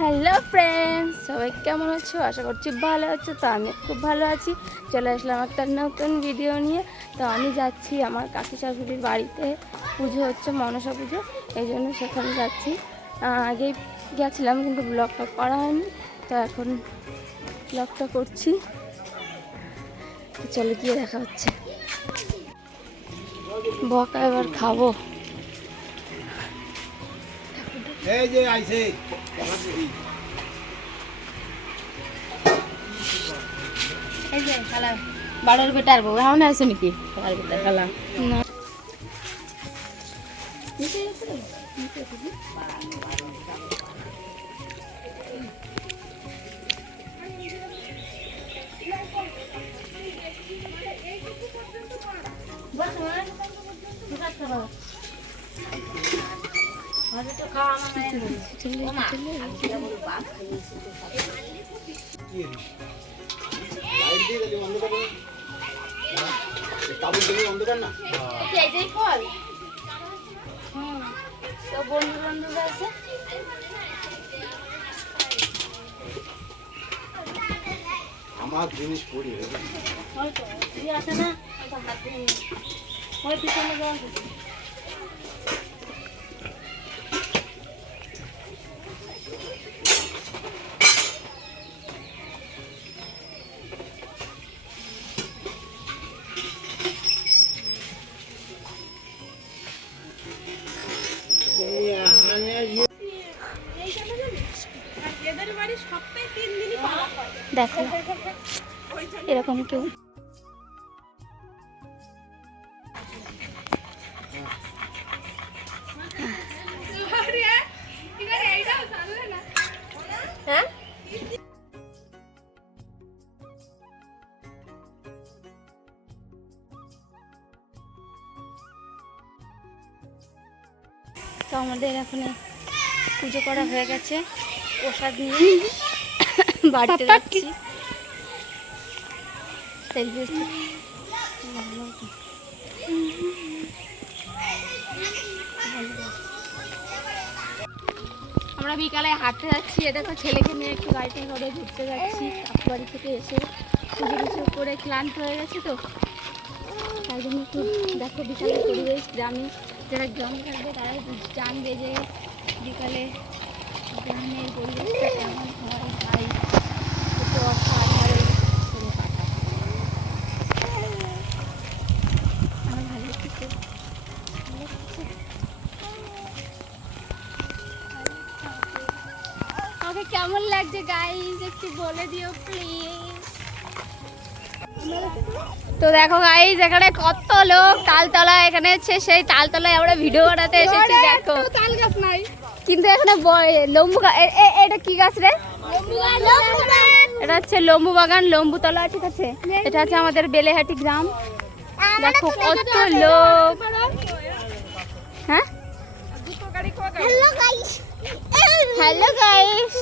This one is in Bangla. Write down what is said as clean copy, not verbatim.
হ্যালো ফ্রেন্ডস, সবাই কেমন আছো? আশা করছি ভালো আছো। তো আমি খুব ভালো আছি। চলে আসলাম একটা নতুন ভিডিও নিয়ে। তো আমি যাচ্ছি আমার কাকি শাশুড়ির বাড়িতে, পুজো হচ্ছে, মনসা পুজো, এই জন্য সেখানে যাচ্ছি। আগেই গেছিলাম কিন্তু ব্লগটা করা হয়নি, তো এখন ব্লগটা করছি। তো চলে গিয়ে দেখা হচ্ছে। বকা এবার খাবো। এই যে আইছে এই যে খালা বাড়ির বেটার বউ এমন আছে নাকি? বাড়ির বেটার খালা না বন্ধু বান্ধব আছে। আমার জিনিস পড়ি আছে না ওই পিছনে যাওয়া দেখো এরকম কেউ হ্যাঁ তো আমাদের এখন পুজো করা হয়ে গেছে, প্রসাদ নিয়ে বাড়িতে যাচ্ছি। আমরা বিকালে হাঁটতে যাচ্ছি। এটা তো ছেলেকে নিয়ে একটু গাড়িতে করে ঘুরতে যাচ্ছি। বাড়ি থেকে এসে পুজো কিছু করে ক্লান্ত হয়ে গেছে, তো তাই জন্য একটু দেখো বিকালের পরিবেশ। গ্রামে যারা গ্রামে থাকবে তারাই জানবে যে বিকালে গ্রামের পরিবেশটা কেমন হয়। ভাই কত অসাধারণ করে কাটা আমার ভালো লাগছে। আমাকে কেমন লাগছে গাইস একটু বলে দিও প্লিজ। তো দেখো গাইস, এখানে কত লোক, তালতলা এখানে হচ্ছে সেই তালতলায় আমরা ভিডিও বানাতে এসেছি। দেখো তাল গাছ নাই কিন্তু এখানে লম্বু গাছ। এটা কি গাছ রে? এটা হচ্ছে লম্বু বাগান, লম্বুতলা ঠিক আছে। এটা হচ্ছে আমাদের বেলেহাটি গ্রাম। দেখো কত লোক। হ্যাঁ হ্যালো গাইস, হ্যালো গাইস।